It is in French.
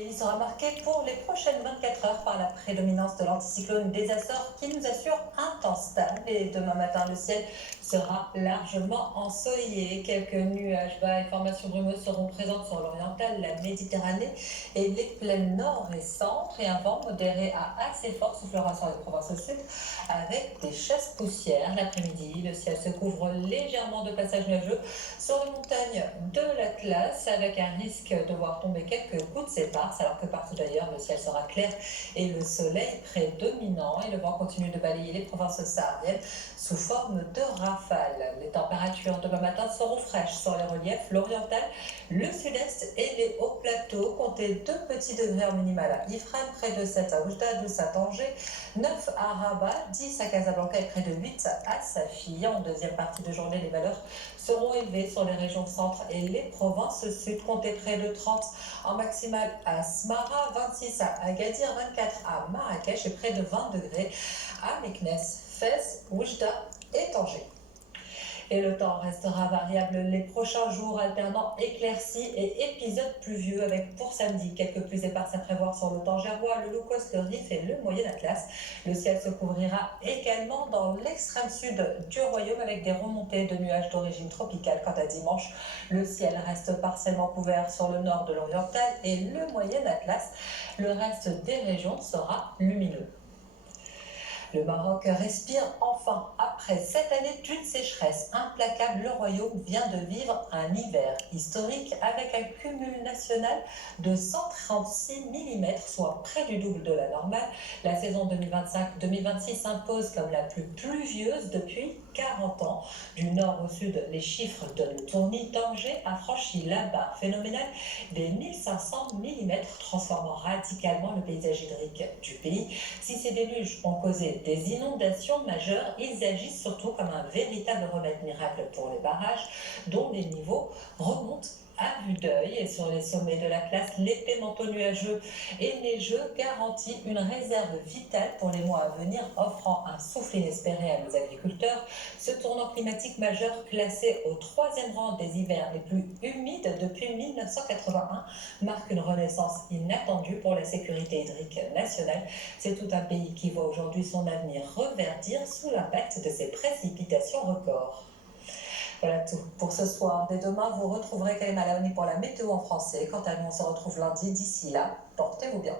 Il sera marqué pour les prochaines 24 heures par la prédominance de l'anticyclone des Açores qui nous assure un temps stable. Et demain matin, le ciel sera largement ensoleillé. Quelques nuages bas et formations brumeuses seront présentes sur l'oriental, la Méditerranée et les plaines nord et centre. Et un vent modéré à assez fort soufflera sur les provinces au sud avec des chasses poussières. L'après-midi, le ciel se couvre légèrement de passages nuageux sur les montagnes de l'Atlas avec un risque de voir tomber quelques gouttes éparses, alors que partout ailleurs le ciel sera clair et le soleil prédominant, et le vent continue de balayer les provinces sahéliennes sous forme de rafales. Les températures demain matin seront fraîches sur les reliefs, l'oriental, le sud-est et les hauts plateaux. Comptez 2 petits degrés en minimal à Ifrane, près de 7 à Oujda, 12 à Tanger, 9 à Rabat, 10 à Casablanca et près de 8 à Safi. En deuxième partie de journée, les valeurs seront élevées sur les régions centre et les provinces sud. Comptez près de 30 en maximal à Smara, 26 à Agadir, 24 à Marrakech et près de 20 degrés à Meknès, Fès, Oujda et Tanger. Et le temps restera variable les prochains jours, alternant éclaircies et épisodes pluvieux, avec pour samedi quelques pluies éparses à prévoir sur le Tangerois, le Locos, le Rif et le Moyen Atlas. Le ciel se couvrira également dans l'extrême sud du royaume avec des remontées de nuages d'origine tropicale. Quant à dimanche, le ciel reste partiellement couvert sur le nord de l'oriental et le Moyen Atlas. Le reste des régions sera lumineux. Le Maroc respire enfin. Après 7 années d'une sécheresse implacable, le royaume vient de vivre un hiver historique avec un cumul national de 136 mm, soit près du double de la normale. La saison 2025-2026 s'impose comme la plus pluvieuse depuis 40 ans. Du nord au sud, les chiffres donnent le tournis. Tanger a franchi la barre phénoménale des 1500 mm, transformant radicalement le paysage hydrique du pays. Si ces déluges ont causé des inondations majeures, ils agissent surtout comme un véritable remède miracle pour les barrages, dont les niveaux remontent à vue d'œil. Et sur les sommets de la classe, l'épais manteau nuageux et neigeux garantit une réserve vitale pour les mois à venir, offrant un souffle inespéré à nos agriculteurs. Ce tournant climatique majeur, classé au 3e rang des hivers les plus humides depuis 1981, marque une renaissance inattendue pour la sécurité hydrique nationale. C'est tout un pays qui voit aujourd'hui son avenir reverdir sous l'impact de ces précipitations records. Voilà tout pour ce soir. Dès demain, vous retrouverez Karima Laoni pour la météo en français. Quant à nous, on se retrouve lundi. D'ici là, portez-vous bien.